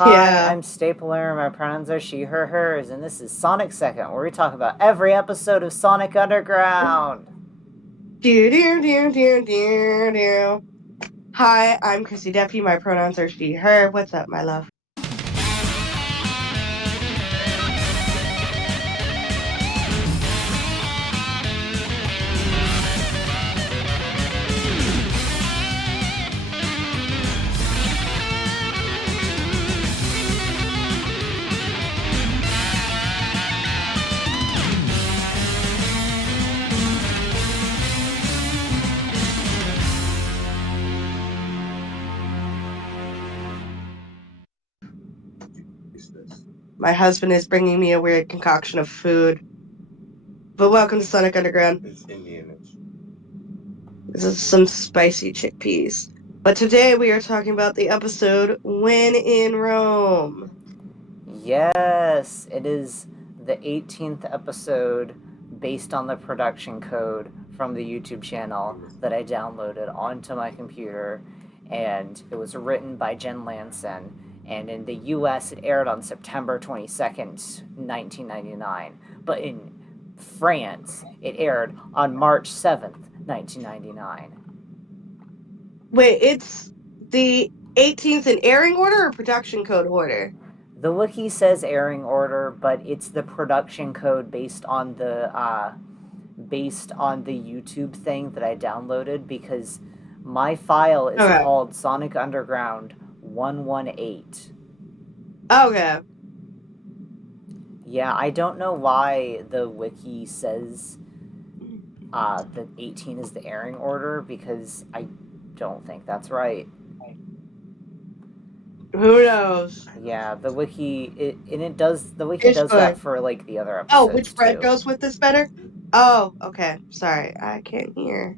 Hi, Yeah. I'm Stapler. My pronouns are she, her, hers, and this is Sonic Second, where we talk about every episode of Sonic Underground. Dear, dear, dear, dear, dear, dear. Hi, I'm Chrissy Duffy. My pronouns are she, her. What's up, my love? My husband is bringing me a weird concoction of food. But welcome to Sonic Underground. It's in the image. This is some spicy chickpeas. But today we are talking about the episode When in Rome. Yes, it is the 18th episode based on the production code from the YouTube channel that I downloaded onto my computer, and it was written by Jen Lanson. And in the US, it aired on September 22nd, 1999. But in France, it aired on March 7th, 1999. Wait, it's the 18th in airing order or production code order? The wiki says airing order, but it's the production code based on the YouTube thing that I downloaded, because my file is Okay. called Sonic Underground 118. Okay. Yeah, I don't know why the wiki says that 18 is the airing order, because I don't think that's right. Who knows? Yeah, the wiki does It's that good. for like the other Oh, episodes which bread too. goes with this better? Oh, okay. Sorry, I can't hear.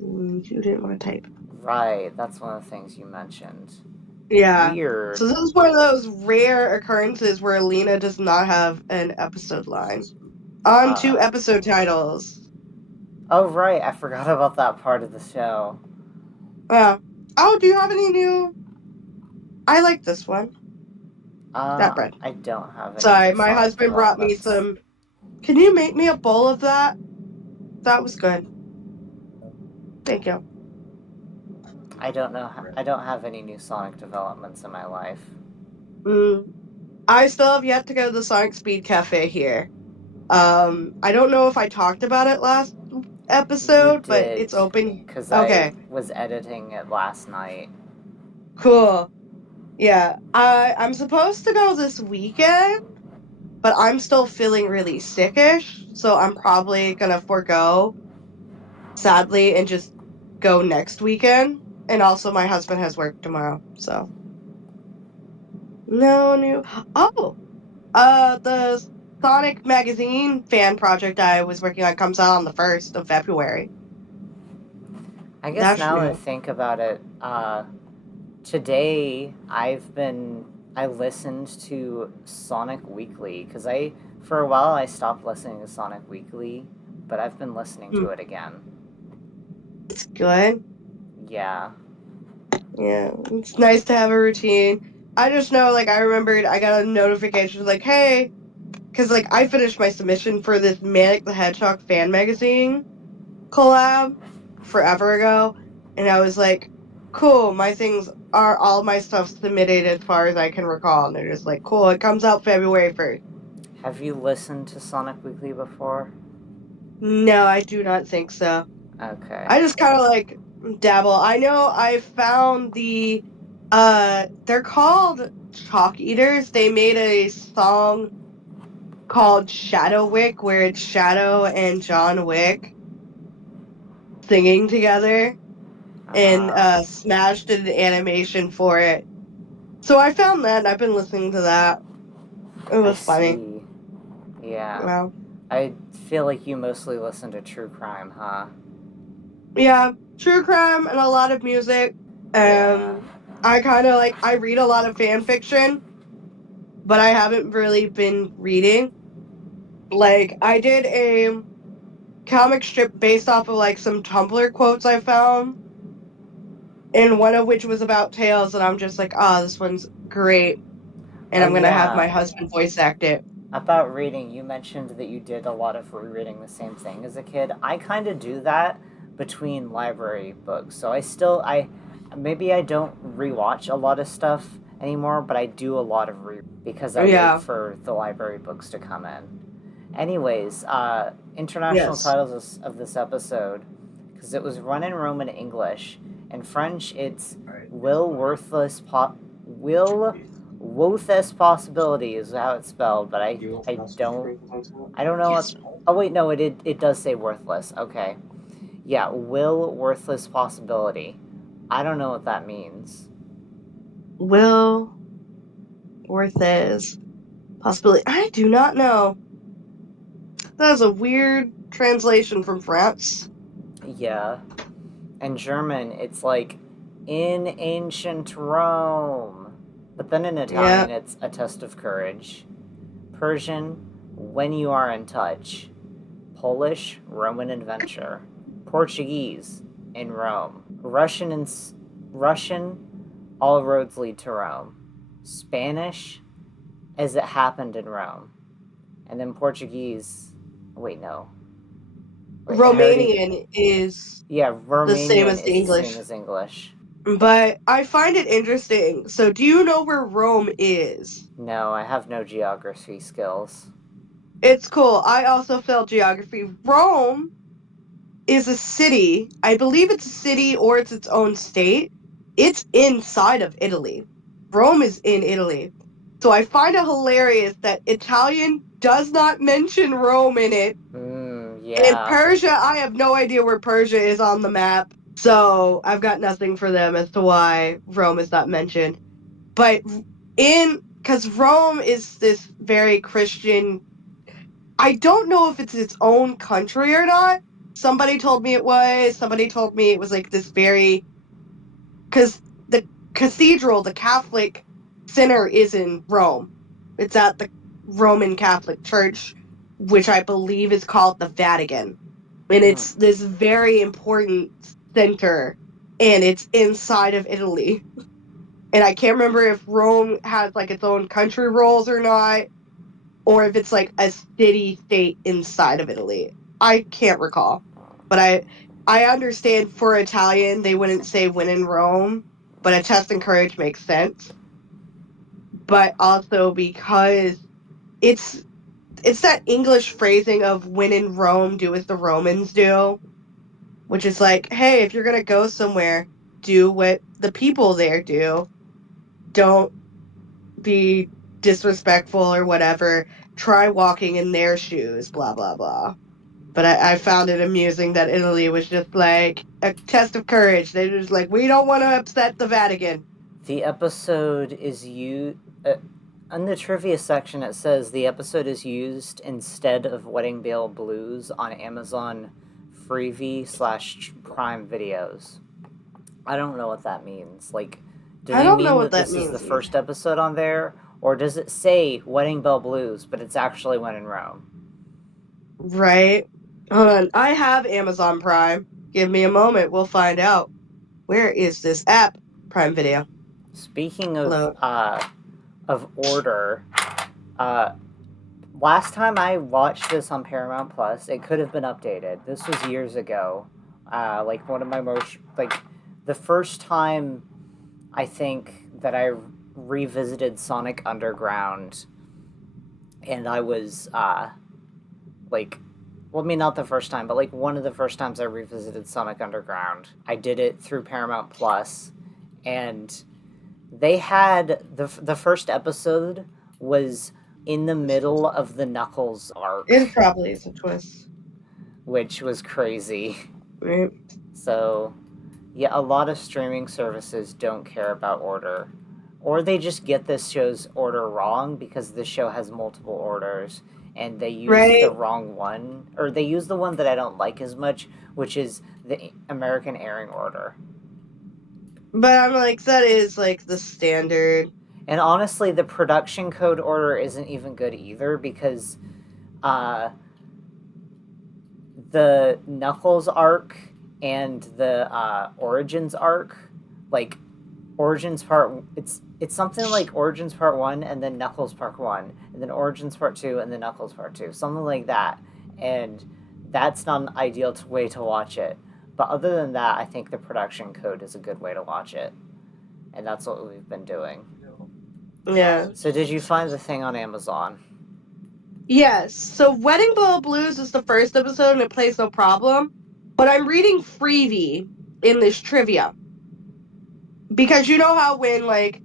You didn't want to type. Right, that's one of the things you mentioned. Yeah. Weird. So this is one of those rare occurrences where Alina does not have an episode line. On to episode titles. Oh, right, I forgot about that part of the show. Oh, do you have any new? I like this one. That bread. I don't have any. Sorry, my husband brought me some. Can you make me a bowl of that? That was good. Thank you. I don't know. I don't have any new Sonic developments in my life. I still have yet to go to the Sonic Speed Cafe here. I don't know if I talked about it last episode, but it's open. Because Okay. I was editing it last night. Cool. Yeah, I'm supposed to go this weekend, but I'm still feeling really sickish, so I'm probably gonna forego, sadly, and just go next weekend. And also, my husband has work tomorrow, so no new. Oh, the Sonic Magazine fan project I was working on comes out on the 1st of February. I guess That's now that I new. think about it, today I listened to Sonic Weekly, because for a while I stopped listening to Sonic Weekly, but I've been listening to it again. It's good. Yeah. Yeah, it's nice to have a routine. I just know, like, I remembered I got a notification like, hey, because, like, I finished my submission for this Manic the Hedgehog fan magazine collab forever ago, and I was like, cool, all my stuff submitted as far as I can recall, and they're just like, cool, it comes out February 1st. Have you listened to Sonic Weekly before? No, I do not think so. Okay. I just kind of, like, dabble. I know I found they're called Chalk Eaters. They made a song called Shadow Wick, where it's Shadow and John Wick singing together, and Smash did an animation for it. So I found that, and I've been listening to that. It was funny. Yeah. Wow. I feel like you mostly listen to true crime, huh? Yeah, true crime and a lot of music. I kind of I read a lot of fan fiction, but I haven't really been reading. Like, I did a comic strip based off of, like, some Tumblr quotes I found. and one of which was about Tails, and I'm just like, this one's great, and Oh I'm gonna have my yeah. husband voice act it. About reading, you mentioned that you did a lot of rereading the same thing as a kid. I kind of do that between library books. So I maybe I don't rewatch a lot of stuff anymore, but I do a lot of because I wait Yeah. for the library books to come in. Anyways, international Yes. titles of this episode, because it was run in Roman English. In French, it's Will Worthless Will Wothes Possibility is how it's spelled, but I don't know if Yes. oh wait no it does say worthless. Okay. Yeah, Will Worthless Possibility. I don't know what that means. Will Orthez possibility. I do not know. That is a weird translation from France. Yeah. In German, it's like in ancient Rome. But then in Yeah. Italian, it's a test of courage. Persian, when you are in touch. Polish, Roman adventure. Portuguese, in Rome. Russian, all roads lead to Rome. Spanish, as it happened in Rome. And then Portuguese, wait, no. Wait, I already. Romanian is Yeah, the same Romanian as the is the same English. as English. But I find it interesting. So, do you know where Rome is? No, I have no geography skills. It's cool. I also failed geography. Rome is a city. I believe it's a city or it's its own state. It's inside of Italy. Rome is in Italy. So I find it hilarious that Italian does not mention Rome in it. And Yeah. Persia, I have no idea where Persia is on the map. So I've got nothing for them as to why Rome is not mentioned. But because Rome is this very Christian, I don't know if it's its own country or not. Somebody told me it was. Somebody told me it was like this very, because the cathedral, the Catholic center is in Rome. It's at the Roman Catholic Church, which I believe is called the Vatican. And it's Hmm. this very important center, and it's inside of Italy. And I can't remember if Rome has like its own country rules or not, or if it's like a city state inside of Italy. I can't recall. But I understand for Italian they wouldn't say when in Rome, but a test and courage makes sense. But also because it's it's that English phrasing of when in Rome, do as the Romans do, which is like, hey, if you're gonna go somewhere, do what the people there do. Don't be disrespectful or whatever. Try walking in their shoes, blah blah blah. But I found it amusing that Italy was just like a test of courage. They were just like, we don't want to upset the Vatican. The episode is you. In the trivia section, it says the episode is used instead of Wedding Bell Blues on Amazon Freevee / Prime Videos. I don't know what that means. Like, do I they don't know mean what that that this is the means either. first episode on there? Or does it say Wedding Bell Blues, but it's actually When in Rome? Right? Hold on. I have Amazon Prime. Give me a moment. We'll find out. Where is this app? Prime Video. Speaking Load. of order, uh, last time I watched this on Paramount Plus, it could have been updated. This was years ago. Like one of my most like the first time I think that I revisited Sonic Underground, and I was like, well, I mean, not the first time, but like one of the first times I revisited Sonic Underground. I did it through Paramount Plus, and they had the first episode was in the middle of the Knuckles arc, It probably is a twist. which was crazy. Right? So, yeah, a lot of streaming services don't care about order. Or they just get this show's order wrong because this show has multiple orders and they use the Right? wrong one. Or they use the one that I don't like as much, which is the American airing order. But I'm like, that is like the standard. And honestly, the production code order isn't even good either because uh, the Knuckles arc and the Origins arc like Origins Part. It's something like Origins Part 1 and then Knuckles Part 1 and then Origins Part 2 and then Knuckles Part 2, something like that. And that's not an ideal way to watch it. But other than that, I think the production code is a good way to watch it, and that's what we've been doing. Yeah. So did you find the thing on Amazon? Yes. So Wedding Ball Blues is the first episode and it plays no problem. But I'm reading Freebie in this trivia. Because you know how when, like,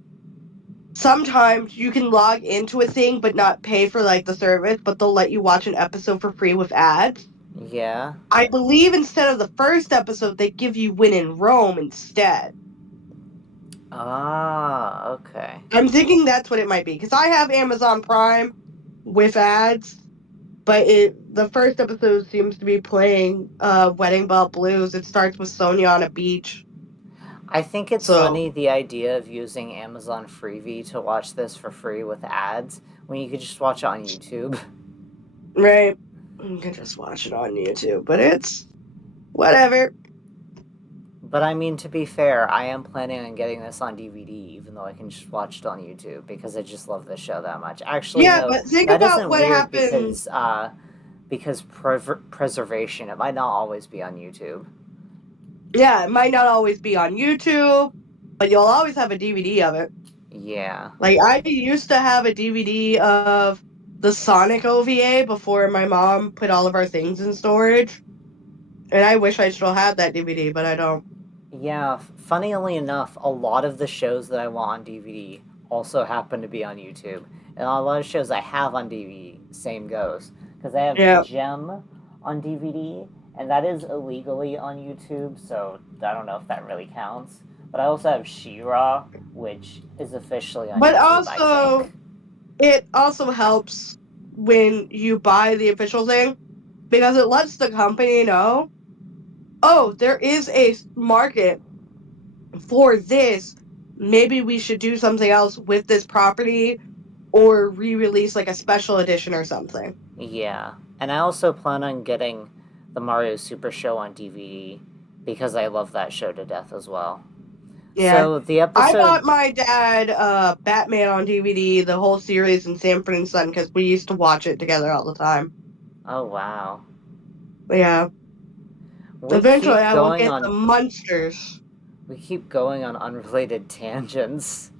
sometimes you can log into a thing but not pay for, like, the service, but they'll let you watch an episode for free with ads? Yeah. I believe instead of the first episode, they give you When in Rome instead. Ah, okay. I'm thinking that's what it might be. Because I have Amazon Prime with ads, but the first episode seems to be playing Wedding Bell Blues. It starts with Sonia on a beach. I think it's So, funny the idea of using Amazon Freevee to watch this for free with ads when you could just watch it on YouTube. right. You can just watch it on YouTube, but it's whatever. But I mean, to be fair, I am planning on getting this on DVD, even though I can just watch it on YouTube because I just love the show that much. Actually, Yeah, no, but think that about isn't what weird happened. because preservation. It might not always be on YouTube. Yeah, it might not always be on YouTube, but you'll always have a DVD of it. Yeah. Like, I used to have a DVD of the Sonic OVA before my mom put all of our things in storage. And I wish I still had that DVD, but I don't. Yeah, funnily enough, a lot of the shows that I want on DVD also happen to be on YouTube. And a lot of shows I have on DVD, same goes. Because I have Yeah. Gem on DVD, and that is illegally on YouTube, so I don't know if that really counts. But I also have She-Ra, which is officially on But YouTube, also, I think. it also helps when you buy the official thing because it lets the company know, oh, there is a market for this. Maybe we should do something else with this property or re-release like a special edition or something. Yeah. And I also plan on getting the Mario Super Show on DVD because I love that show to death as well. Yeah. So the I episode. bought my dad Batman on DVD, the whole series in Sanford and Son, because we used to watch it together all the time. Oh wow. Yeah. We Eventually, keep I will going get the on. Munsters. We keep going on unrelated tangents.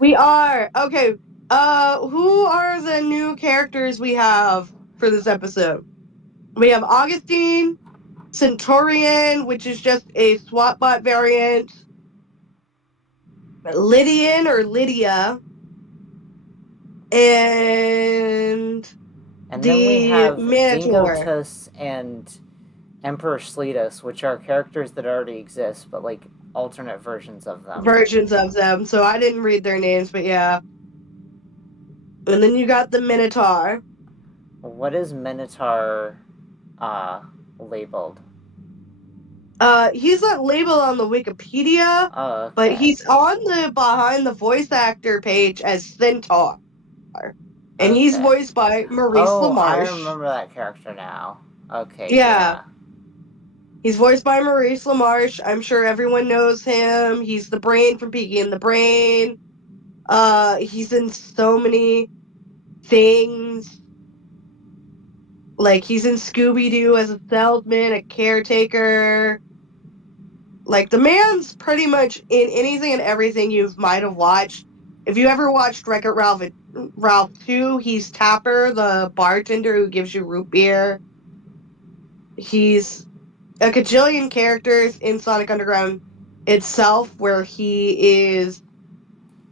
We are okay. Who are the new characters we have for this episode? We have Augustine, Centurion, which is just a SWATbot variant. Lydian or Lydia, and And then we the have Dingo Minotaur. Tuss and Emperor Sleetus, which are characters that already exist, but like alternate versions of them. Versions of them. So I didn't read their names, but yeah. And then you got the Minotaur. What is Minotaur labeled? He's not labeled on the Wikipedia, Oh, okay. but he's on the behind the voice actor page as Centaur. And he's Okay. voiced by Maurice Oh, I LaMarche. remember that character now. Okay, Yeah. He's voiced by Maurice LaMarche. I'm sure everyone knows him. He's the Brain from Pinky and the Brain. He's in so many things. Like, he's in Scooby-Doo as a salesman, a caretaker. Like, the man's pretty much in anything and everything you might have watched. If you ever watched Wreck-It Ralph 2, he's Tapper, the bartender who gives you root beer. He's a gajillion characters in Sonic Underground itself, where he is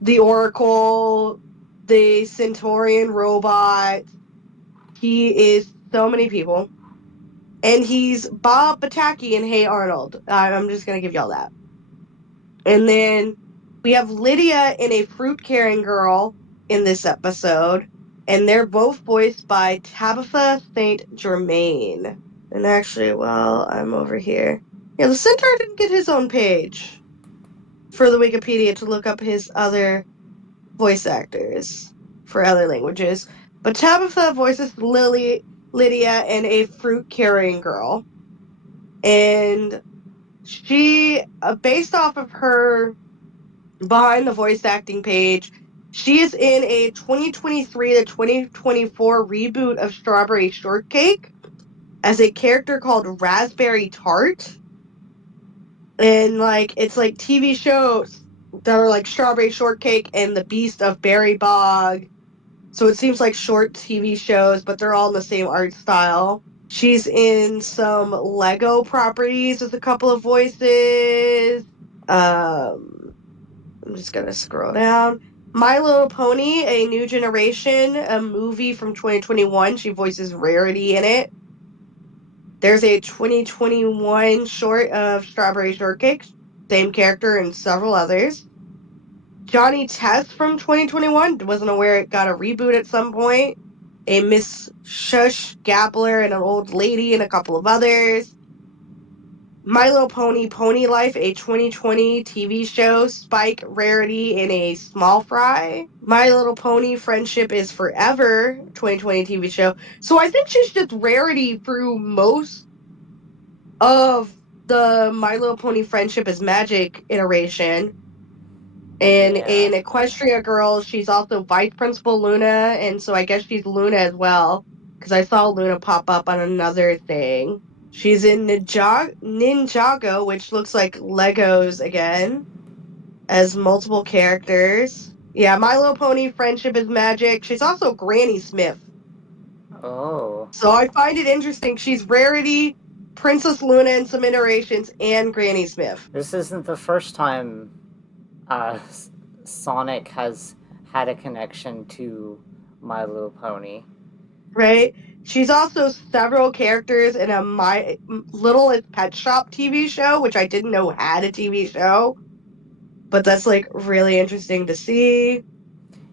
the Oracle, the Centaurian robot. He is so many people. And he's Bob Bataki in Hey Arnold. I'm just going to give y'all that. And then we have Lydia in A Fruit Carrying Girl in this episode. And they're both voiced by Tabitha St. Germain. And actually, while I'm over here, yeah, the Centaur didn't get his own page for the Wikipedia to look up his other voice actors for other languages. But Tabitha voices Lydia in A Fruit Carrying Girl. And she, based off of her behind the voice acting page. She is in a 2023 to 2024 reboot of Strawberry Shortcake as a character called Raspberry Tart. And like it's like TV shows that are like Strawberry Shortcake and The Beast of Berry Bog. So it seems like short TV shows, but they're all in the same art style. She's in some Lego properties with a couple of voices. I'm just gonna scroll down. My Little Pony, A New Generation, a movie from 2021. She voices Rarity in it. There's a 2021 short of Strawberry Shortcake, same character and several others. Johnny Test from 2021, wasn't aware it got a reboot at some point. A Miss Shush Gabler and an old lady and a couple of others. My Little Pony Pony Life, a 2020 TV show. Spike, Rarity, and a Small Fry. My Little Pony Friendship is Forever, 2020 TV show. So I think she's just Rarity through most of the My Little Pony Friendship is Magic iteration. And in Equestria Girls, she's also Vice Principal Luna, and so I guess she's Luna as well, because I saw Luna pop up on another thing. She's in Ninjago, which looks like Legos again, as multiple characters. Yeah, My Little Pony Friendship is Magic. She's also Granny Smith. Oh. So I find it interesting. She's Rarity, Princess Luna in some iterations, and Granny Smith. This isn't the first time Sonic has had a connection to My Little Pony. Right? She's also several characters in a My Littlest Pet Shop TV show, which I didn't know had a TV show. But that's like really interesting to see.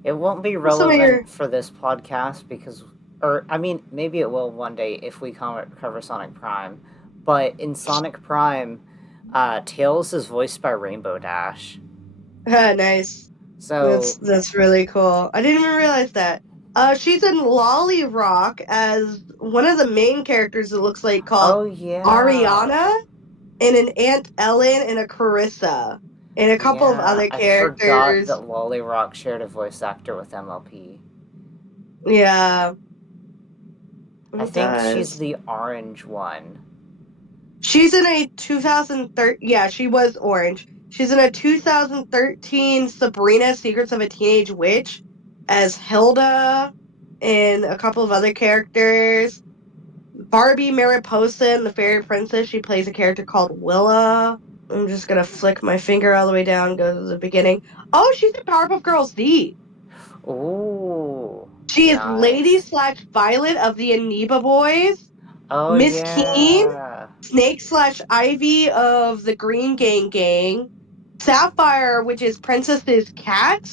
It won't be relevant for this podcast because, or I mean, maybe it will one day if we cover Sonic Prime. But in Sonic Prime, Tails is voiced by Rainbow Dash. Nice. So that's really cool. I didn't even realize that. She's in Lolly Rock as one of the main characters. It looks like called Ariana, and an Aunt Ellen and a Carissa, and a couple of other characters. I forgot that Lolly Rock shared a voice actor with MLP. Yeah. I think she's the orange one. She's in a 2013. Yeah, she was orange. She's in a 2013 Sabrina: Secrets of a Teenage Witch as Hilda, and a couple of other characters. Barbie Mariposa and the Fairy Princess. She plays a character called Willa. I'm just gonna flick my finger all the way down, go to the beginning. Oh, she's in Powerpuff Girls Z. Ooh. She is Lady / Violet of the Aniba Boys. Oh, Miss Keen, Snake / Ivy of the Green Gang. Sapphire, which is Princess's cat.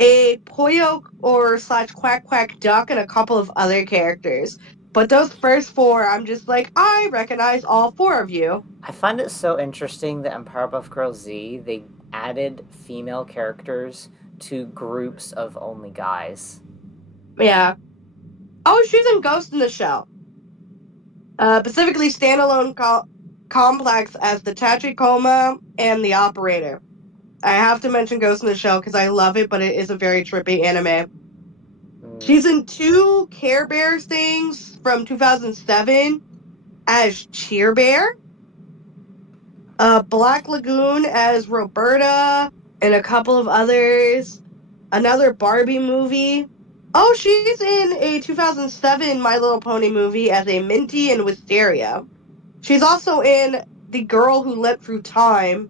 A Poyo or / Quack Duck, and a couple of other characters. But those first four, I'm just like, I recognize all four of you. I find it so interesting that in Powerpuff Girls Z, they added female characters to groups of only guys. Yeah. Oh, she's in Ghost in the Shell. Specifically Standalone Complex as the Tachikoma and the Operator. I have to mention Ghost in the Shell because I love it, but it is a very trippy anime. She's in 2 Care Bears things from 2007 as Cheer Bear. Black Lagoon as Roberta, and a couple of others. Another Barbie movie. Oh, she's in a 2007 My Little Pony movie as a Minty in Wisteria. She's also in The Girl Who Leapt Through Time,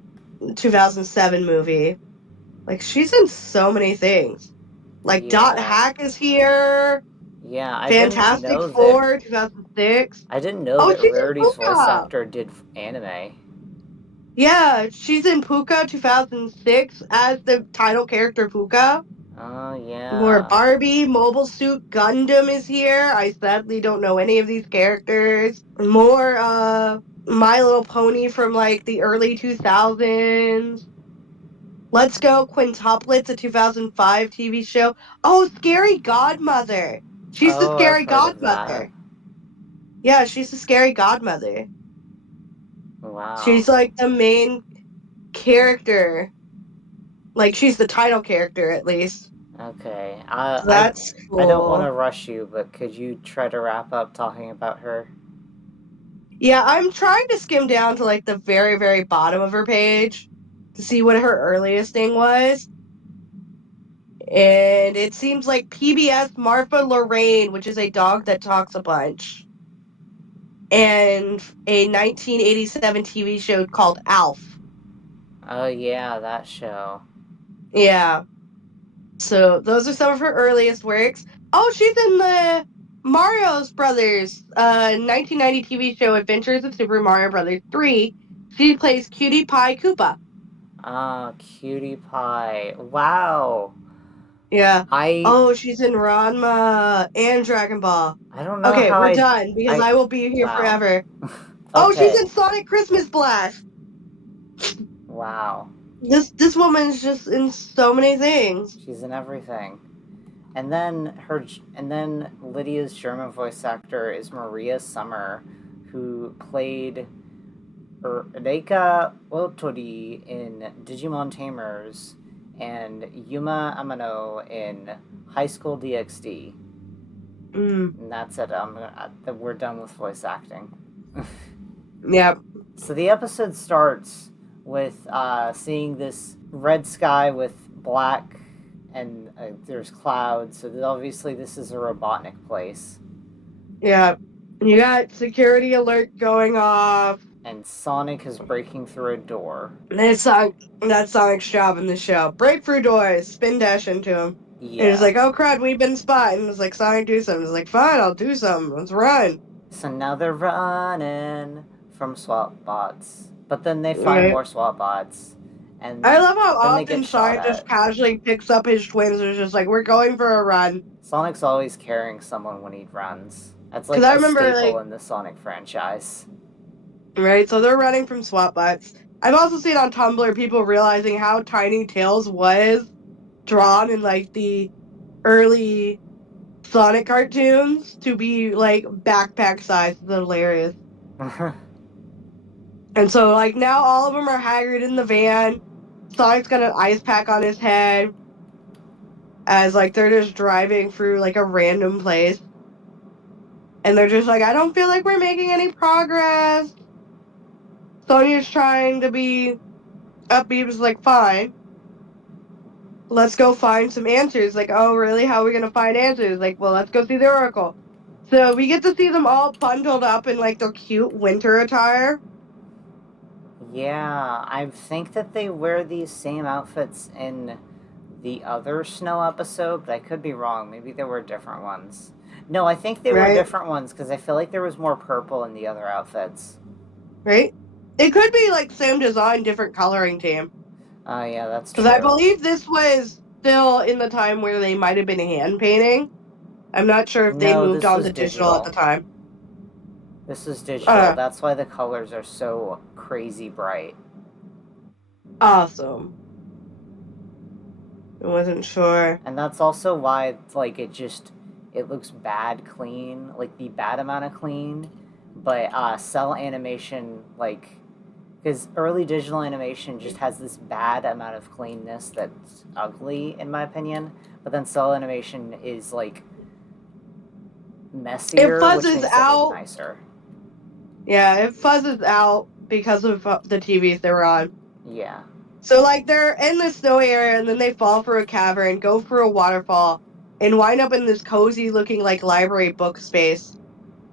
2007 movie. Like, she's in so many things. Like, Dot Hack is here. Yeah, I Fantastic Four, 2006. I didn't know that Rarity's voice actor did anime. Yeah, she's in Pucca 2006 as the title character Pucca. Oh, yeah. More Barbie, Mobile Suit Gundam is here. I sadly don't know any of these characters. More My Little Pony from like the early 2000s. Let's Go Quintuplets, a 2005 TV show. Oh, Scary Godmother. She's the Scary Godmother. Yeah, she's the Scary Godmother. Wow. She's like the main character. Like, she's the title character, at least. Okay. So that's cool. I don't want to rush you, but could you try to wrap up talking about her? Yeah, I'm trying to skim down to, like, the very, very bottom of her page to see what her earliest thing was. And it seems like PBS Marfa Lorraine, which is a dog that talks a bunch, and a 1987 TV show called Alf. Oh yeah, that show. Yeah. So those are some of her earliest works. Oh, she's in the Mario's Brothers 1990 TV show Adventures of Super Mario Brothers 3. She plays Cutie Pie Koopa. Ah, Cutie Pie. Wow. Yeah. I Oh, she's in Ranma and Dragon Ball. I don't know Okay, how we're done because I will be here wow. forever. Oh, she's Okay. in Sonic Christmas Blast. Wow. This woman's just in so many things. She's in everything. And then Lydia's German voice actor is Maria Summer, who played Reika Otori in Digimon Tamers and Yuma Amano in High School DxD. And that's it. We're done with voice acting. Yep. So the episode starts with seeing this red sky with black and there's clouds. So obviously this is a Robotnik place. Yeah. You got security alert going off. And Sonic is breaking through a door. And that's Sonic's job in the show. Break through doors, spin dash into him. Yeah. And he's like, oh crud, we've been spotted. And it's like, Sonic, do something. He's like, fine, I'll do something. Let's run. So now they're running from swap bots. But then they find more swap bots. And I love how often Sonic just casually picks up his twins and is just like, we're going for a run. Sonic's always carrying someone when he runs. That's like a staple in the Sonic franchise. Right, so they're running from swap bots. I've also seen on Tumblr people realizing how tiny Tails was drawn in like the early Sonic cartoons to be like backpack size. It's hilarious. And so like now all of them are haggard in the van. Sonic's got an ice pack on his head as like they're just driving through like a random place. And they're just like, I don't feel like we're making any progress. Sonya's trying to be upbeat, was like, fine. Let's go find some answers. Like, oh, really? How are we going to find answers? Like, well, let's go see the Oracle. So we get to see them all bundled up in, like, their cute winter attire. Yeah, I think that they wear these same outfits in the other Snow episode, but I could be wrong. Maybe there were different ones. No, I think they were different ones, because I feel like there was more purple in the other outfits. Right? It could be, like, same design, different coloring team. Yeah, that's true. Because I believe this was still in the time where they might have been hand painting. I'm not sure if they moved on to digital at the time. This is digital. That's why the colors are so crazy bright. Awesome. I wasn't sure. And that's also why, like, it looks bad clean, like the bad amount of clean. But cell animation, like, because early digital animation just has this bad amount of cleanness that's ugly, in my opinion. But then cell animation is, like, messier, it fuzzes which makes out. It look nicer. Yeah, it fuzzes out because of the TVs they were on. Yeah. So, like, they're in the snowy area, and then they fall through a cavern, go through a waterfall, and wind up in this cozy-looking, like, library book space.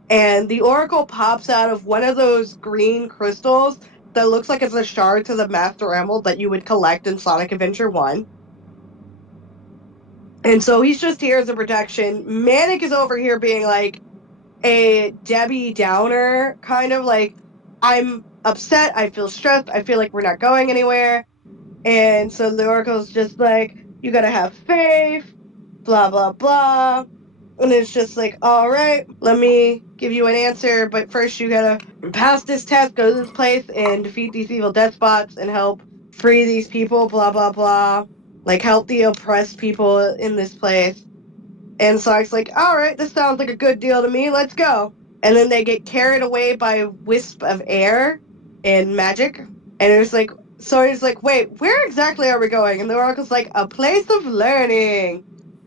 And the Oracle pops out of one of those green crystals that looks like it's a shard to the Master Emerald that you would collect in Sonic Adventure 1. And so he's just here as a protection. Manic is over here being, like, a Debbie Downer, kind of like, I'm upset, I feel stressed, I feel like we're not going anywhere. And so the Oracle's just like, you gotta have faith, blah, blah, blah. And it's just like, all right, let me give you an answer, but first you gotta pass this test, go to this place, and defeat these evil despots and help free these people, blah, blah, blah. Like, help the oppressed people in this place. And Sonic's like, all right, this sounds like a good deal to me, let's go. And then they get carried away by a wisp of air and magic. And it's like, Sonya's like, wait, where exactly are we going? And the Oracle's like, a place of learning.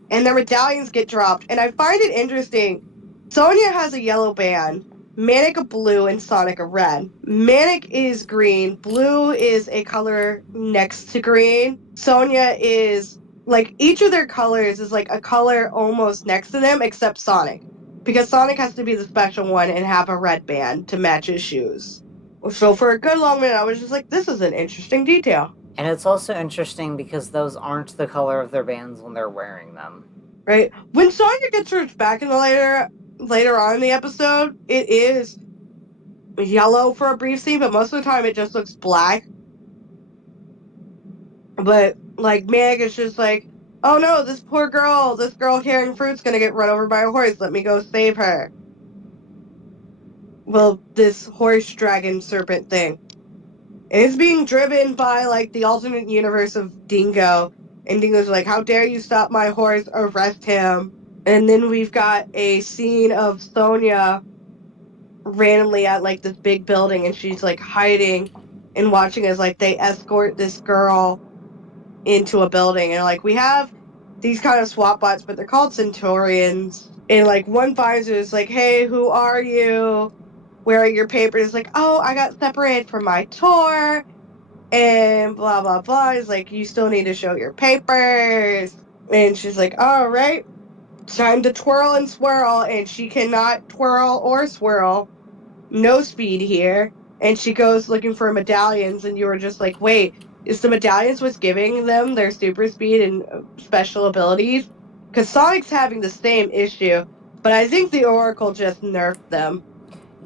And their medallions get dropped. And I find it interesting. Sonya has a yellow band, Manic a blue, and Sonic a red. Manic is green. Blue is a color next to green. Sonya is like each of their colors is like a color almost next to them, except Sonic, because Sonic has to be the special one and have a red band to match his shoes. So for a good long minute, I was just like, this is an interesting detail. And it's also interesting because those aren't the color of their bands when they're wearing them. Right? When Sonya gets hers back in the later on in the episode, it is yellow for a brief scene, but most of the time it just looks black. But like Meg is just like, oh no, this girl carrying fruit's gonna get run over by a horse. Let me go save her. Well, this horse dragon serpent thing. It's being driven by like the alternate universe of Dingo. And Dingo's like, how dare you stop my horse, arrest him. And then we've got a scene of Sonya randomly at like this big building, and she's like hiding and watching as like they escort this girl into a building. And like we have these kind of SWAT bots, but they're called Centaurians. And like one finds her, is like, hey, who are you? Where are your papers? Like, oh, I got separated from my tour. And blah blah blah. He's like, you still need to show your papers. And she's like, all right, time to twirl and swirl. And she cannot twirl or swirl. No speed here. And she goes looking for medallions, and you were just like, wait, is the medallions what's giving them their super speed and special abilities? Because Sonic's having the same issue, but I think the Oracle just nerfed them.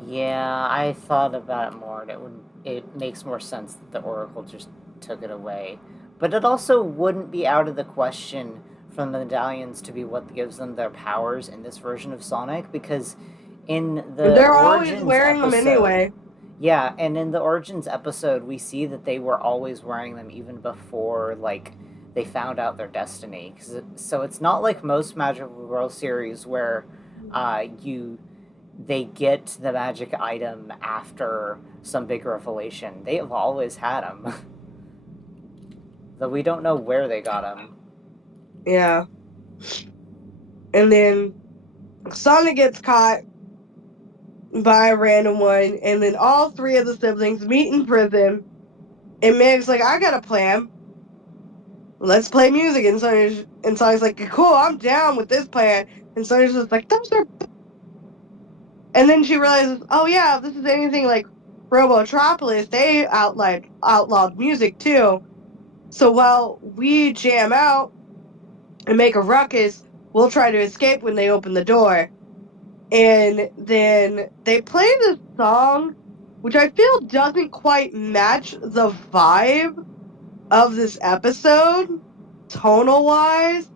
Yeah, I thought about it more, and it makes more sense that the Oracle just took it away. But it also wouldn't be out of the question for the medallions to be what gives them their powers in this version of Sonic, because in the They're Origins always wearing episode, them anyway. yeah, and in the Origins episode, we see that they were always wearing them even before, like, they found out their destiny. So it's not like most Magical Girl series where they get the magic item after some big revelation. They have always had them. Though we don't know where they got them. Yeah. And then Sonic gets caught by a random one, and then all three of the siblings meet in prison. And Meg's like, I got a plan. Let's play music. And Sonic's like, cool, I'm down with this plan. And Sonia's just like, those are. And then she realizes, oh yeah, if this is anything like Robotropolis, they outlawed music too. So while we jam out and make a ruckus, we'll try to escape when they open the door. And then they play this song, which I feel doesn't quite match the vibe of this episode, tonal wise.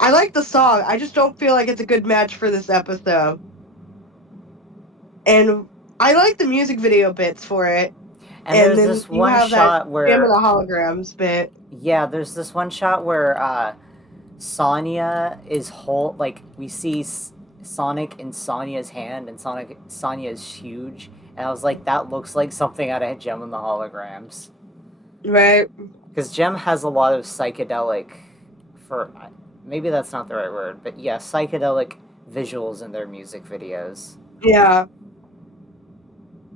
I like the song, I just don't feel like it's a good match for this episode. And I like the music video bits for it. And there's then this you one have shot that where Jam of the Holograms bit. yeah, there's this one shot where Sonya is we see Sonic in Sonya's hand, and Sonya is huge, and I was like, that looks like something out of Gem and the Holograms. Right. Because Gem has a lot of psychedelic, maybe that's not the right word, but yeah, psychedelic visuals in their music videos. Yeah.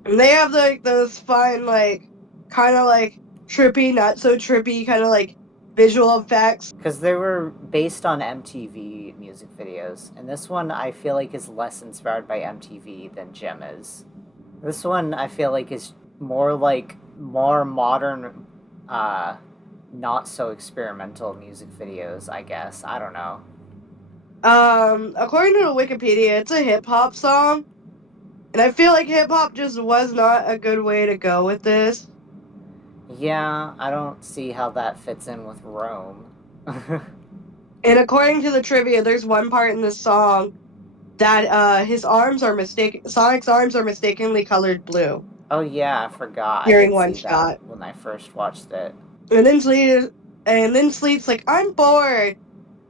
And they have like those fun, like, kind of like trippy, not so trippy, kind of like visual effects. Because they were based on MTV music videos, and this one I feel like is less inspired by MTV than Gem is. This one I feel like is more modern, not so experimental music videos, I guess. I don't know. According to the Wikipedia, it's a hip hop song. And I feel like hip hop just was not a good way to go with this. Yeah, I don't see how that fits in with Rome. And according to the trivia, there's one part in the song that Sonic's arms are mistakenly colored blue. Oh yeah, I forgot. During I did one see shot. that when I first watched it. And then Sleet's like, I'm bored.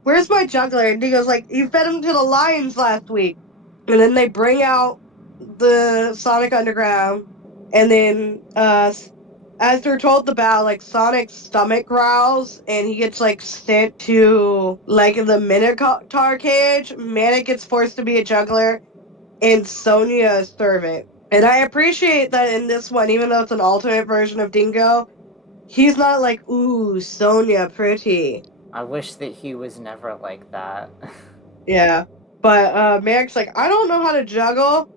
Where's my juggler? And he goes like, you fed him to the lions last week. And then they bring out the Sonic Underground, and then as they're told about, like, Sonic's stomach growls, and he gets, like, sent to, like, the Minotaur cage, Manic gets forced to be a juggler, and Sonia a servant. And I appreciate that in this one, even though it's an alternate version of Dingo, he's not like, ooh, Sonia, pretty. I wish that he was never like that. Yeah. But Manic's like, I don't know how to juggle.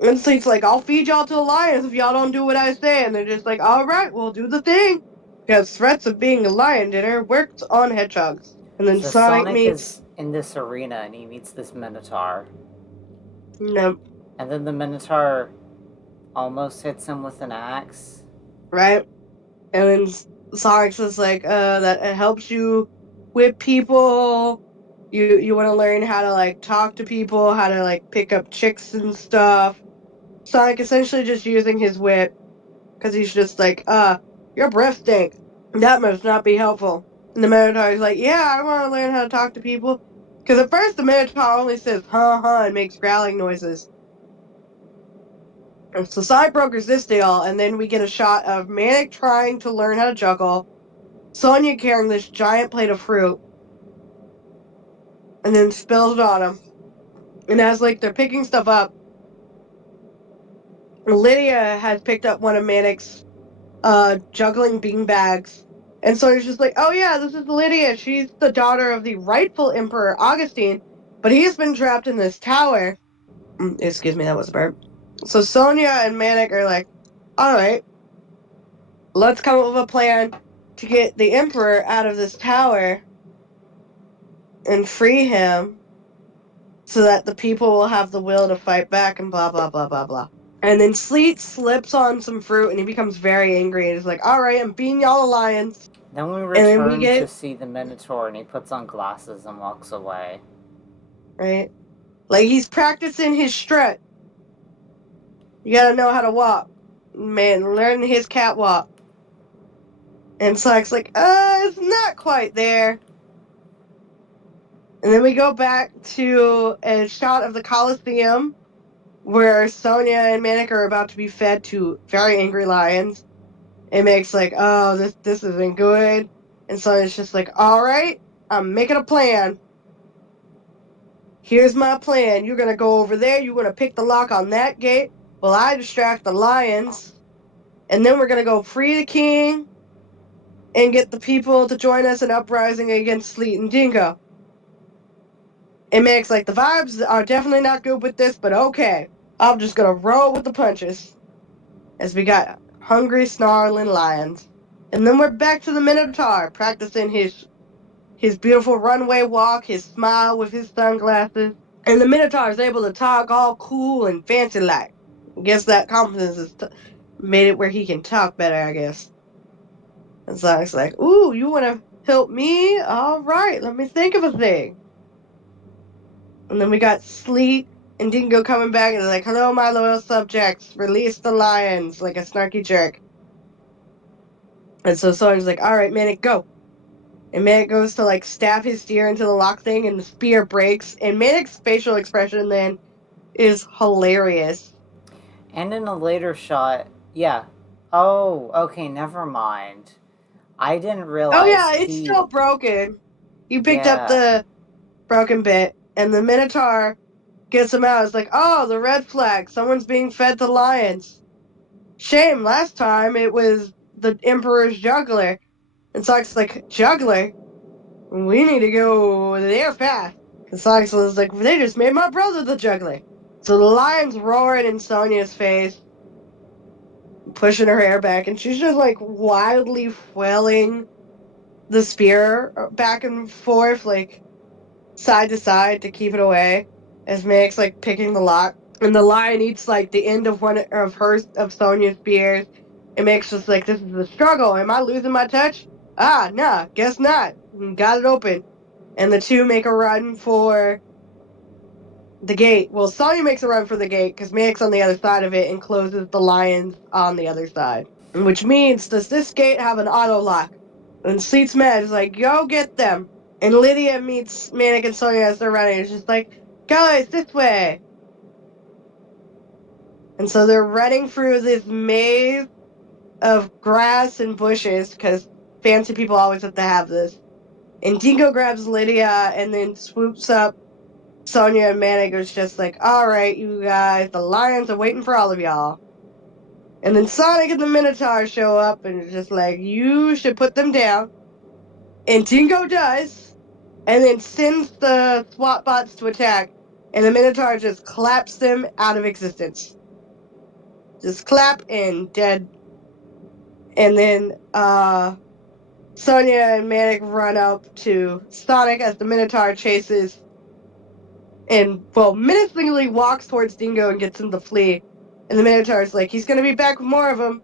And Sleek's like, I'll feed y'all to the lions if y'all don't do what I say. And they're just like, all right, we'll do the thing. Because threats of being a lion dinner worked on hedgehogs. And then So Sonic Sonic meets... is in this arena and he meets this Minotaur. No, And then the Minotaur almost hits him with an axe. right? And then Sonic says, like, that it helps you with people. You want to learn how to, like, talk to people, how to, like, pick up chicks and stuff. Sonic essentially just using his wit, because he's just like, your breath stink. That must not be helpful. And the Minotaur is like, yeah, I want to learn how to talk to people. Because at first the Minotaur only says, huh, and makes growling noises. And so Sonic brokers this deal, and then we get a shot of Manic trying to learn how to juggle, Sonia carrying this giant plate of fruit, and then spills it on him. And as, like, they're picking stuff up, Lydia has picked up one of Manic's juggling beanbags. And so he's just like, oh yeah, this is Lydia. She's the daughter of the rightful Emperor Augustine, but he's been trapped in this tower. Excuse me, that was a burp. So Sonia and Manic are like, all right, let's come up with a plan to get the Emperor out of this tower and free him so that the people will have the will to fight back and blah, blah, blah, blah, blah. And then Sleet slips on some fruit and he becomes very angry and is like, all right, I'm beating y'all the lions. Then we And then we return to get, see the Minotaur and he puts on glasses and walks away. right, like, he's practicing his strut. You gotta know how to walk. Man, learn his catwalk. And Sonic's like, it's not quite there. And then we go back to a shot of the Coliseum where Sonia and Manic are about to be fed to very angry lions. It makes like, oh, this isn't good. And Sonia's just like, all right, I'm making a plan. Here's my plan. You're gonna go over there. You're gonna pick the lock on that gate while I distract the lions. And then we're gonna go free the king and get the people to join us in uprising against Sleet and Dingo. It makes like the vibes are definitely not good with this, but okay. I'm just gonna roll with the punches. As we got hungry, snarling lions. And then we're back to the Minotaur, practicing his beautiful runway walk, his smile with his sunglasses. And the Minotaur is able to talk all cool and fancy like. I guess that confidence has made it where he can talk better, I guess. And Sonic's like, ooh, you want to help me? All right, let me think of a thing. And then we got Sleet and Dingo coming back and they're like, hello, my loyal subjects, release the lions, like a snarky jerk. And so Sonic's like, all right, Manic, go. And Manic goes to, like, stab his spear into the lock thing and the spear breaks. And Manic's facial expression then is hilarious. And in a later shot, yeah. Oh, okay, never mind. I didn't Oh realize yeah, it's he. still broken. You picked up Yeah. the broken bit, and the Minotaur gets him out. It's like, oh, the red flag. Someone's being fed to lions. Shame, last time it was the Emperor's juggler. And Sonic's like, juggler? We need to go there fast. And Sonic's was like, they just made my brother the juggler. So the lion's roaring in Sonia's face, pushing her hair back, and she's just like wildly flailing the spear back and forth, like side to side to keep it away. As Manic's like picking the lock, and the lion eats like the end of one of Sonia's spears. It makes just like, this is a struggle. Am I losing my touch? Ah, nah, guess not. Got it open, and the two make a run for the gate. Well, Sonya makes a run for the gate because Manic's on the other side of it and closes the lions on the other side. Which means, does this gate have an auto lock? And Sleet's mad is like, go get them. And Lydia meets Manic and Sonya as they're running. It's just like, guys, this way. And so they're running through this maze of grass and bushes, because fancy people always have to have this. And Dingo grabs Lydia and then swoops up Sonya and Manic. Was just like, all right, you guys, the lions are waiting for all of y'all. And then Sonic and the Minotaur show up and it's just like, you should put them down. And Dingo does, and then sends the SWAT bots to attack, and the Minotaur just claps them out of existence. Just clap and dead. And then Sonya and Manic run up to Sonic as the Minotaur chases and, well, menacingly walks towards Dingo and gets him to flee. And the Minotaur's like, he's gonna be back with more of them.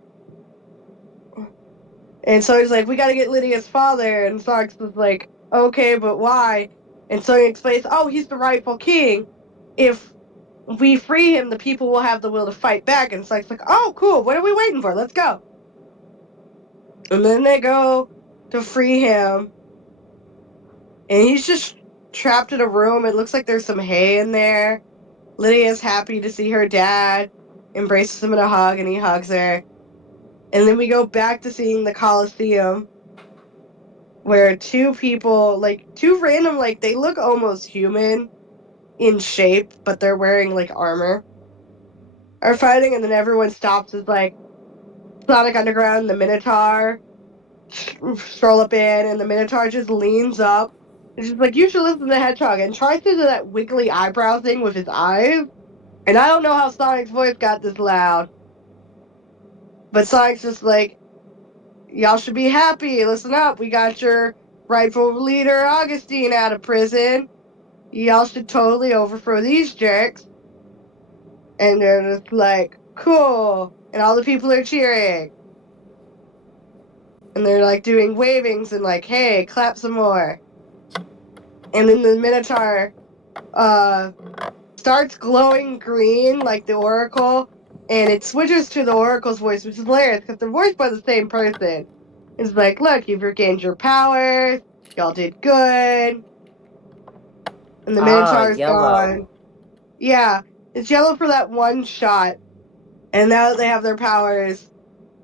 And so he's like, we gotta get Lydia's father. And Sonic's like, okay, but why? And Sonya explains, oh, he's the rightful king. If we free him, the people will have the will to fight back. And Sonic's like, oh, cool, what are we waiting for? Let's go. And then they go to free him. And he's just trapped in a room. It looks like there's some hay in there. Lydia's happy to see her dad, embraces him in a hug, and he hugs her. And then we go back to seeing the Coliseum, where two people, like, two random, like, they look almost human in shape, but they're wearing, like, armor, are fighting, and then everyone stops as, like, Sonic Underground and the Minotaur stroll up in, and the Minotaur just leans up. It's just like, you should listen to Hedgehog, and tries to do that wiggly eyebrow thing with his eyes. And I don't know how Sonic's voice got this loud. But Sonic's just like, y'all should be happy. Listen up. We got your rightful leader, Augustine, out of prison. Y'all should totally overthrow these jerks. And they're just like, cool. And all the people are cheering. And they're like doing wavings and like, hey, clap some more. And then the Minotaur starts glowing green like the Oracle, and it switches to the Oracle's voice, which is hilarious because they're voiced by the same person. It's like, look, you've regained your powers, y'all did good, and the Minotaur's yellow. gone. Yeah, it's yellow for that one shot, and now that they have their powers,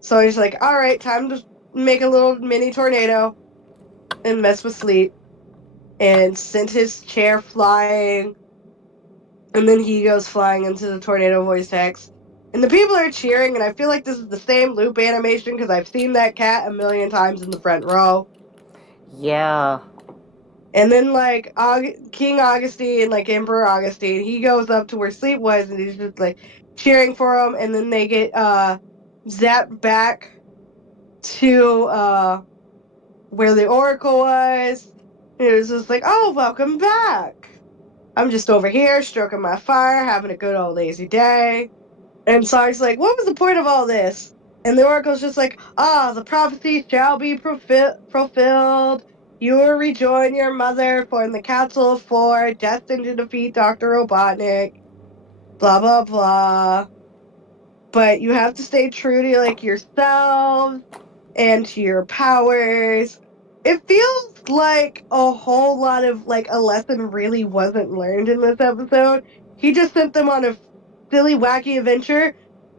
so he's like, all right, time to make a little mini tornado and mess with Sleet, and sent his chair flying. And then he goes flying into the tornado vortex. And the people are cheering, and I feel like this is the same loop animation because I've seen that cat a million times in the front row. Yeah. And then, like, King Augustine, like Emperor Augustine, he goes up to where Sleep was, and he's just, like, cheering for him. And then they get zapped back to where the Oracle was. And it was just like, oh, welcome back. I'm just over here stroking my fire, having a good old lazy day. And Sonic's like, what was the point of all this? And the Oracle's just like, the prophecy shall be fulfilled. You will rejoin your mother for in the Council of Four, destined to defeat Dr. Robotnik. Blah, blah, blah. But you have to stay true to, like, yourself and to your powers. It feels like a whole lot of, like, a lesson really wasn't learned in this episode. He just sent them on a silly, wacky adventure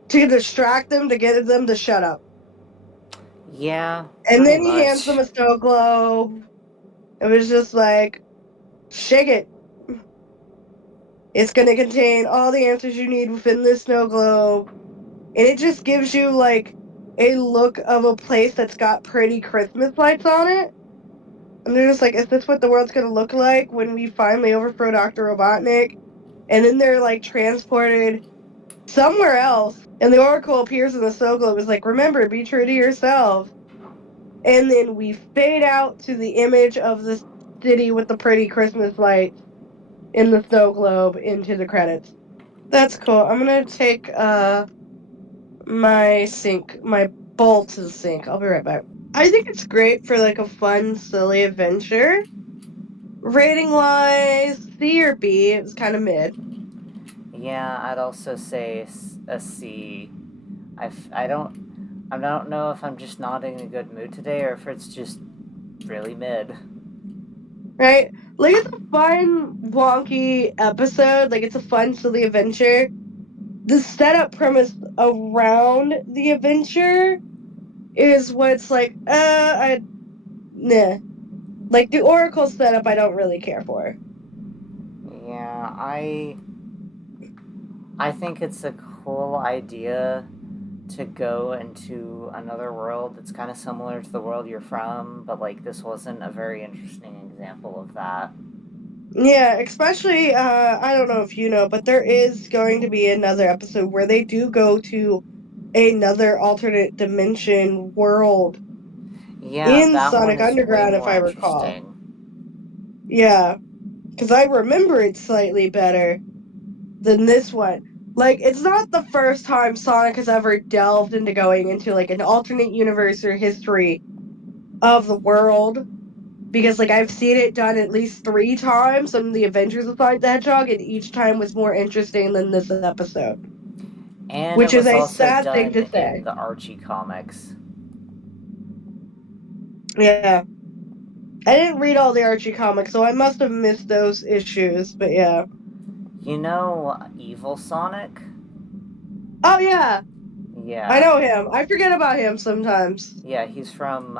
to distract them, to get them to shut up. Yeah. And then he much. hands them a snow globe. It was just like, shake it. It's going to contain all the answers you need within this snow globe. And it just gives you, like, a look of a place that's got pretty Christmas lights on it. And they're just like, is this what the world's going to look like when we finally overthrow Dr. Robotnik? And then they're, like, transported somewhere else. And the Oracle appears in the snow globe. Is like, remember, be true to yourself. And then we fade out to the image of the city with the pretty Christmas lights in the snow globe into the credits. That's cool. I'm going to take my bowl to the sink. I'll be right back. I think it's great for, like, a fun, silly adventure. Rating wise, C or B. It was kind of mid. Yeah, I'd also say a C. I don't know if I'm just not in a good mood today or if it's just really mid. Right? Like, it's a fun, wonky episode. Like, it's a fun, silly adventure. The setup premise around the adventure is what's like, nah. Like, the Oracle setup, I don't really care for. Yeah, I think it's a cool idea to go into another world that's kind of similar to the world you're from, but like this wasn't a very interesting example of that. Yeah, especially, I don't know if you know, but there is going to be another episode where they do go to another alternate dimension world Yeah, in that one Sonic is way Underground, if more I recall. interesting. Yeah, because I remember it slightly better than this one. Like, it's not the first time Sonic has ever delved into going into, like, an alternate universe or history of the world. Because, like, I've seen it done at least 3 times on The Adventures of Sonic the Hedgehog, and each time was more interesting than this episode. And it Which is was a also sad thing done to in say. the Archie comics. Yeah. I didn't read all the Archie comics, so I must have missed those issues, but yeah. You know Evil Sonic? Oh, yeah. I Yeah. know him. I forget about him sometimes. Yeah, he's from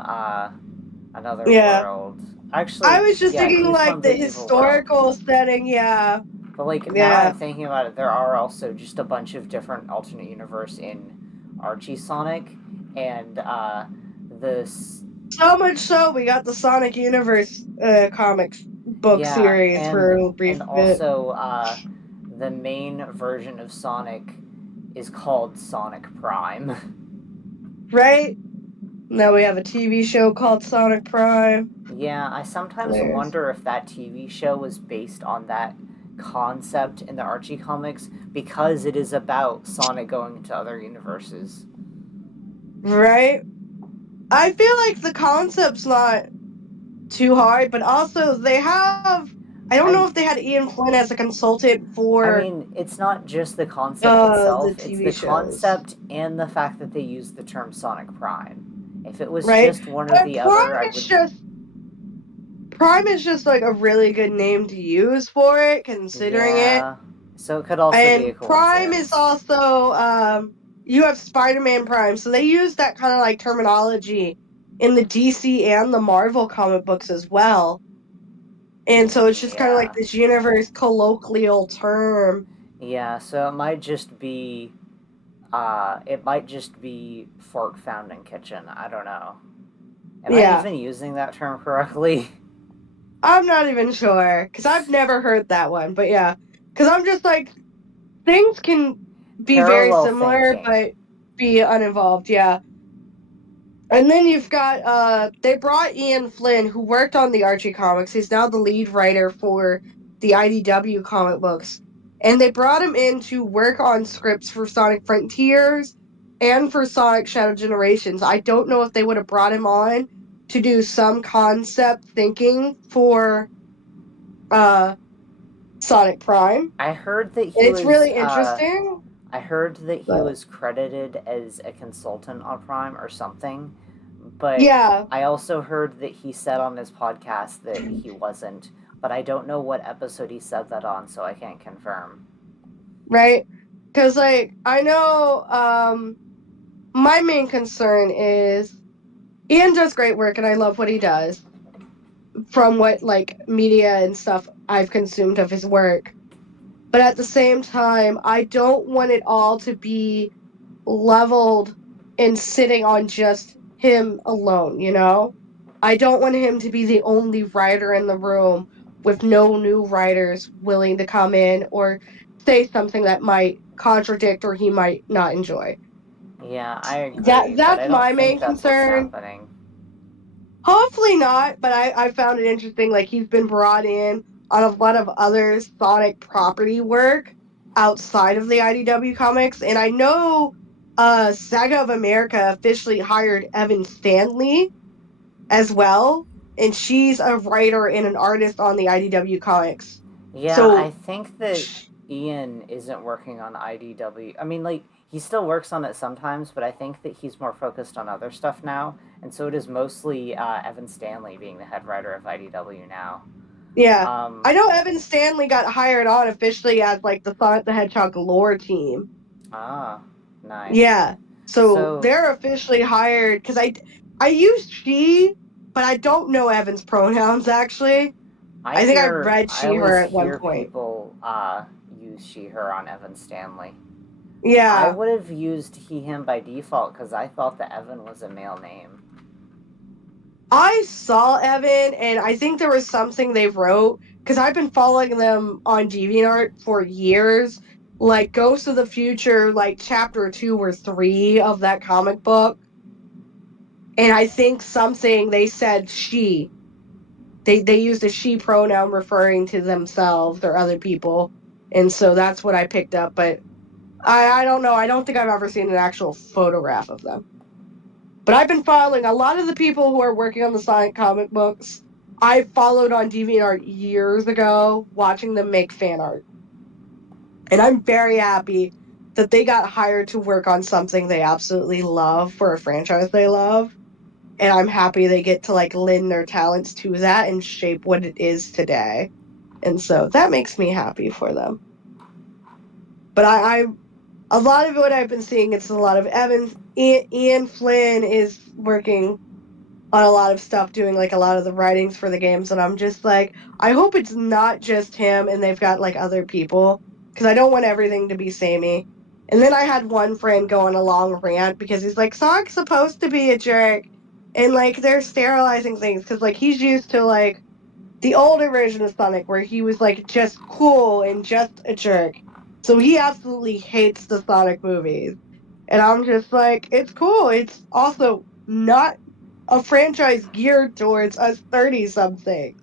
another Yeah. world. I Actually, was just yeah, thinking, he's like, from the the evil world. historical setting, yeah. But like now I'm Yeah. thinking about it, there are also just a bunch of different alternate universe in Archie Sonic, and this So much so, we got the Sonic Universe comics book yeah, series for a brief and bit. also the main version of Sonic is called Sonic Prime. Right? Now we have a TV show called Sonic Prime. Yeah, I sometimes There's wonder if that TV show was based on that concept in the Archie comics because it is about Sonic going into other universes. right? I feel like the concept's not too hard, but also they have. I don't I know if they had Ian Flynn as a consultant I for mean, it's not just the concept the itself, it's TV the shows, concept and the fact that they use the term Sonic Prime. If it was right? just one or But the other, I Is would. just Prime is just like a really good name to use for it, considering it. Yeah. So it could also be a And Prime is coincidence. also you have Spider-Man Prime, so they use that kind of like terminology in the DC and the Marvel comic books as well. And so it's just kind of like Yeah. this universe colloquial term. Yeah, so it might just be Fork Found in Kitchen. I don't know. Am I Yeah. even using that term correctly? I'm not even sure because I've never heard that one, but yeah. Because I'm just like, things can be very Parallel similar thinking. but be uninvolved, yeah. And then you've got they brought Ian Flynn, who worked on the Archie comics. He's now the lead writer for the IDW comic books. And they brought him in to work on scripts for Sonic Frontiers and for Sonic Shadow Generations. I don't know if they would have brought him on to do some concept thinking for uh Sonic Prime. I heard that he It's was really interesting, I heard that he but was credited as a consultant on Prime or something, but yeah, I also heard that he said on his podcast that he wasn't, but I don't know what episode he said that on, so I can't confirm. right? Because like I know my main concern is Ian does great work and I love what he does from what like media and stuff I've consumed of his work. But at the same time, I don't want it all to be leveled and sitting on just him alone, you know? I don't want him to be the only writer in the room with no new writers willing to come in or say something that might contradict or he might not enjoy. Yeah, I agree, That but that's I don't my think main that's what's concern. happening. Hopefully not, but I found it interesting. Like he's been brought in on a lot of other Sonic property work outside of the IDW comics, and I know Saga of America officially hired Evan Stanley as well, and she's a writer and an artist on the IDW comics. Yeah, I So think that Ian isn't working on IDW. I mean, like, he still works on it sometimes, but I think that he's more focused on other stuff now, and so it is mostly Evan Stanley being the head writer of IDW now. yeah, Um, I know Evan Stanley got hired on officially as like the Sonic the Hedgehog lore team. ah, nice. Yeah. So So they're officially hired because I use she, but I don't know Evan's pronouns actually. I think I read I she her always at one hear point. people use she her on Evan Stanley. I Yeah, would have used he him by default because I thought that Evan was a male name. I saw Evan, and I think there was something they wrote because I've been following them on DeviantArt for years. Like Ghosts of the Future, like chapter 2 or 3 of that comic book, and I think something they said she. They used a she pronoun referring to themselves or other people, and so that's what I picked up. But I don't know. I don't think I've ever seen an actual photograph of them. But I've been following a lot of the people who are working on the Sonic comic books. I followed on DeviantArt years ago, watching them make fan art, and I'm very happy that they got hired to work on something they absolutely love for a franchise they love. And I'm happy they get to like lend their talents to that and shape what it is today. And so that makes me happy for them. But I a lot of what I've been seeing, it's a lot of Evans. Ian Flynn is working on a lot of stuff, doing like a lot of the writings for the games, and I'm just like, I hope it's not just him and they've got like other people because I don't want everything to be samey. And then I had one friend go on a long rant because he's like, Sonic's supposed to be a jerk, and like they're sterilizing things because like he's used to like the older version of Sonic where he was like just cool and just a jerk. So he absolutely hates the Sonic movies. And I'm just like, it's cool. It's also not a franchise geared towards us 30 something.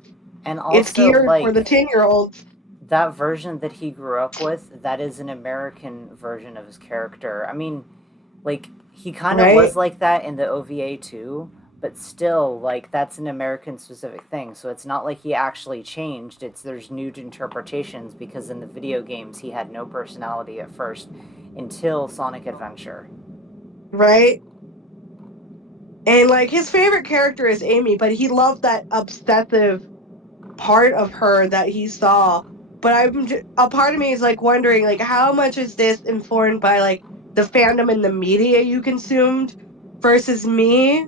And It's also, geared for like, the 10-year-olds. that version that he grew up with, that is an American version of his character. I mean, like, he kind of Right? was like that in the OVA too, but still, like, that's an American specific thing. So it's not like he actually changed. It's there's new interpretations because in the video games he had no personality at first until Sonic Adventure. Right? And like his favorite character is Amy, but he loved that obsessive part of her that he saw. But a part of me is like wondering like how much is this informed by like the fandom and the media you consumed versus me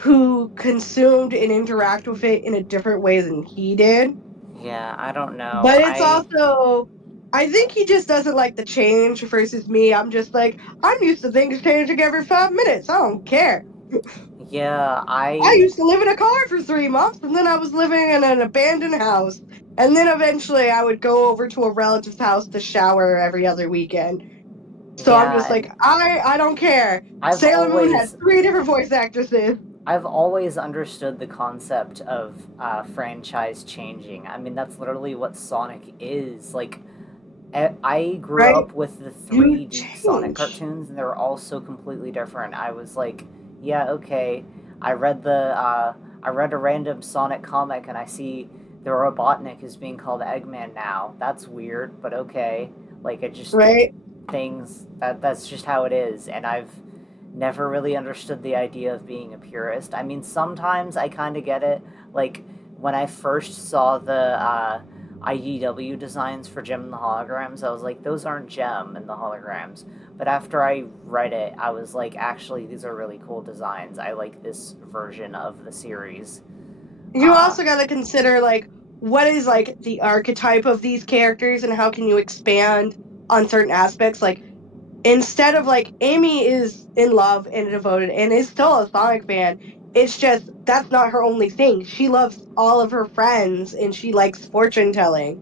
who consumed and interact with it in a different way than he did. Yeah, I don't know. But it's also I think he just doesn't like the change versus me. I'm just like, I'm used to things changing every 5 minutes. I don't care. Yeah, I I used to live in a car for 3 months, and then I was living in an abandoned house. And then eventually I would go over to a relative's house to shower every other weekend. So I'm yeah, just like, and I don't care. I've Sailor Moon had always 3 different voice actresses. I've always understood the concept of franchise changing. I mean, that's literally what Sonic is. Like, I grew Right? up with the You 3D Sonic change. cartoons, and they were all so completely different. I was like, yeah, okay. I read a random Sonic comic, and I see the Robotnik is being called Eggman now. That's weird, but okay. Like, it just Right? things that's just how it is, and I've never really understood the idea of being a purist. I mean, sometimes I kind of get it. Like when I first saw the IDW designs for Gem and the Holograms, I was like, those aren't Gem and the Holograms. But after I read it, I was like, actually, these are really cool designs. I like this version of the series. You Uh, also got to consider like what is like the archetype of these characters and how can you expand on certain aspects. Like instead of like Amy is in love and devoted and is still a Sonic fan, it's just that's not her only thing. She loves all of her friends and she likes fortune telling.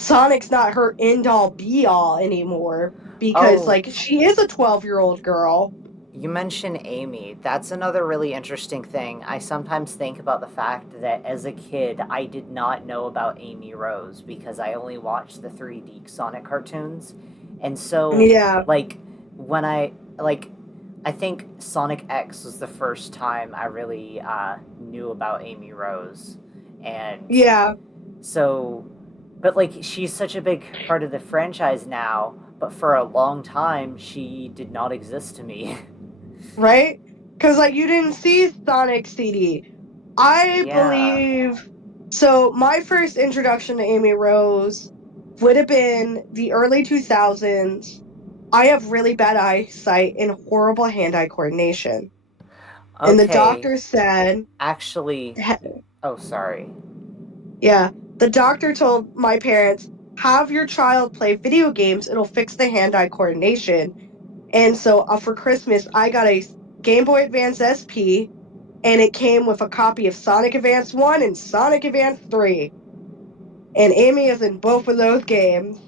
Sonic's not her end all be all anymore because oh, like she is a 12-year-old girl. you mentioned Amy. That's another really interesting thing. I sometimes think about the fact that as a kid, I did not know about Amy Rose because I only watched the 3D Sonic cartoons. And so, Yeah. like, when I think Sonic X was the first time I really knew about Amy Rose. And Yeah. so, but like, she's such a big part of the franchise now, but for a long time, she did not exist to me. Right? Because like you didn't see Sonic CD. I Yeah. believe so. My first introduction to Amy Rose would have been the early 2000s. I have really bad eyesight and horrible hand-eye coordination. And the Okay, doctor said, actually, oh, sorry. yeah, the doctor told my parents, have your child play video games. It'll fix the hand-eye coordination. And so for Christmas, I got a Game Boy Advance SP, and it came with a copy of Sonic Advance 1 and Sonic Advance 3. And Amy is in both of those games.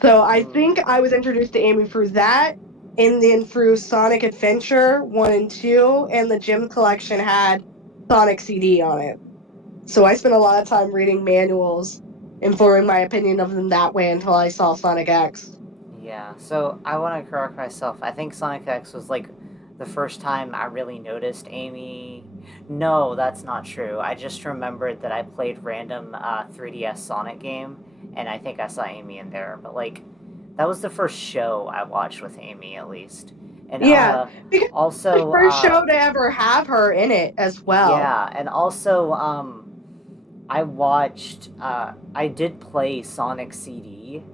So I think I was introduced to Amy through that, and then through Sonic Adventure 1 and 2, and the gym collection had Sonic CD on it. So I spent a lot of time reading manuals and forming my opinion of them that way until I saw Sonic X. Yeah, so I want to correct myself. I think Sonic X was like the first time I really noticed Amy. No, that's not true. I just remembered that I played random 3DS Sonic game, and I think I saw Amy in there. But like, that was the first show I watched with Amy, at least. And Yeah, because the also, first show to ever have her in it as well. yeah, and also, I watched. I did play Sonic CD,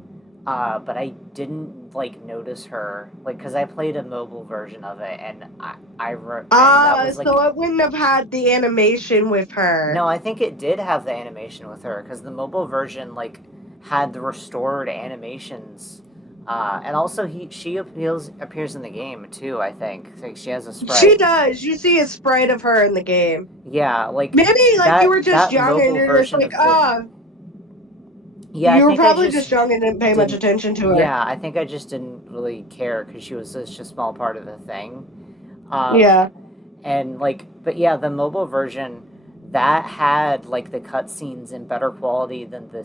but I didn't like notice her, like, because I played a mobile version of it, and and that was like. So it wouldn't have had the animation with her. No, I think it did have the animation with her, because the mobile version like had the restored animations. And also she appears in the game too. I think like she has a sprite. She does. You see a sprite of her in the game. Yeah, like Maybe like you were just young and mobile you're just version like, of the. Yeah, I you were think I probably just just young and didn't pay much didn't. attention to her. Yeah, I think I just didn't really care because she was such a small part of the thing. Yeah. And like, but yeah, the mobile version that had like the cutscenes in better quality than the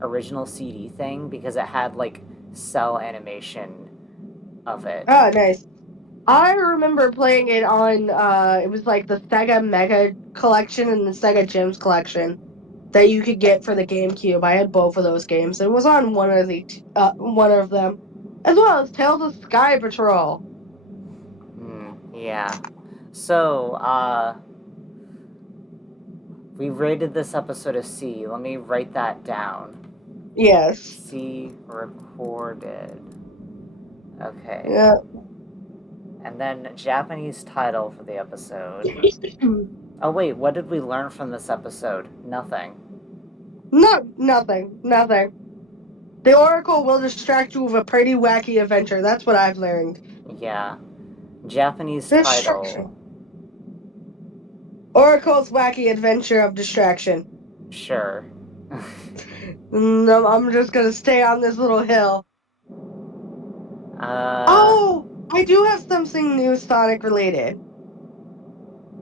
original CD thing because it had like cell animation of it. Oh, nice. I remember playing it on it was like the Sega Mega collection and the Sega Gems collection that you could get for the GameCube. I had both of those games. It was on one of them, as well as Tales of Sky Patrol. Yeah. So, we rated this episode a C. Let me write that down. Yes. C recorded. Okay. Yeah. And then Japanese title for the episode. Oh wait, what did we learn from this episode? Nothing. No, nothing. The Oracle will distract you with a pretty wacky adventure. That's what I've learned. Yeah. Japanese title. Oracle's wacky adventure of distraction. Sure. No, I'm just gonna stay on this little hill. Oh, I do have something new Sonic related.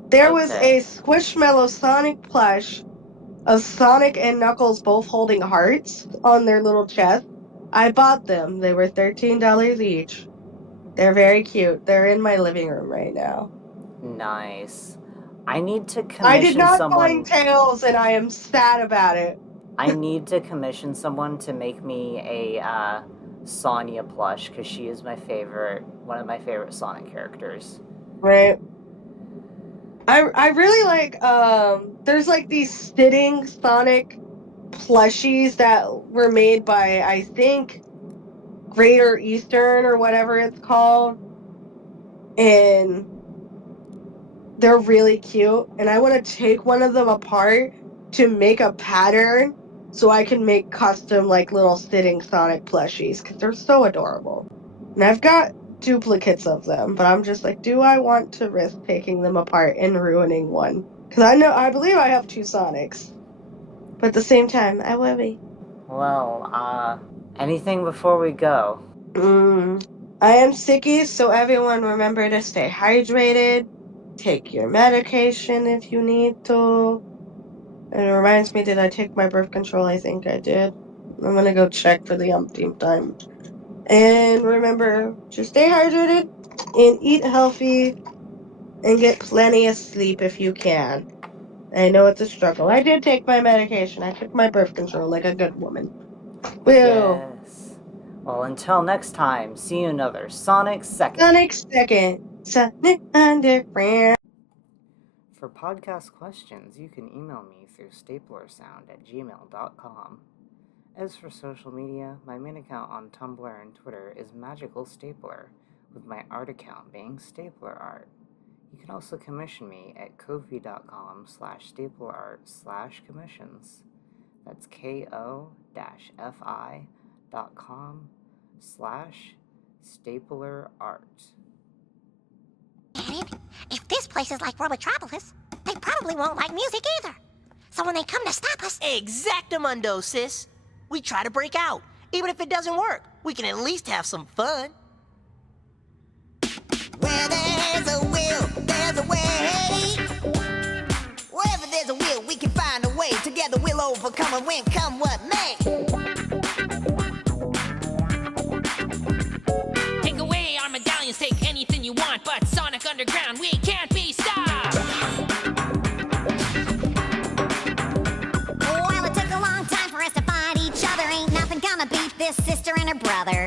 There was a Squishmallow Sonic plush of Sonic and Knuckles both holding hearts on their little chest. I bought them. They were $13 each. They're very cute. They're in my living room right now. Nice. I need to commission I did not someone. find Tails, and I am sad about it. I need to commission someone to make me a Sonya plush because she is one of my favorite Sonic characters. Right. I really like there's like these sitting Sonic plushies that were made by I think Greater Eastern or whatever it's called, and they're really cute, and I want to take one of them apart to make a pattern so I can make custom like little sitting Sonic plushies because they're so adorable. And I've got duplicates of them, but I'm just like, do I want to risk taking them apart and ruining one? Because I believe I have two Sonics, but at the same time, I worry. Well, anything before we go? I am sicky, so everyone remember to stay hydrated. Take your medication if you need to. It reminds me, did I take my birth control? I think I did. I'm gonna go check for the umpteenth time. And remember to stay hydrated and eat healthy and get plenty of sleep if you can. I know it's a struggle. I did take my medication. I took my birth control like a good woman. Woo! Yes. Well, until next time, see you another Sonic Second. Sonic Underground. For podcast questions, you can email me through staplersound@gmail.com. As for social media, my main account on Tumblr and Twitter is Magical Stapler, with my art account being Stapler Art. You can also commission me at ko-fi.com/staplerart/commissions. That's ko-fi.com/staplerart. If this place is like Robotropolis, they probably won't like music either. So when they come to stop us... Exactamundo, sis. We try to break out. Even if it doesn't work, we can at least have some fun. Where there's a will, there's a way. Wherever there's a will, we can find a way. Together we'll overcome and win, come what may. Take away our medallions, take anything you want, but Sonic Underground, we can't be stopped. Well, it took a long time for us to fight each other. Ain't nothing gonna beat this sister and her brother.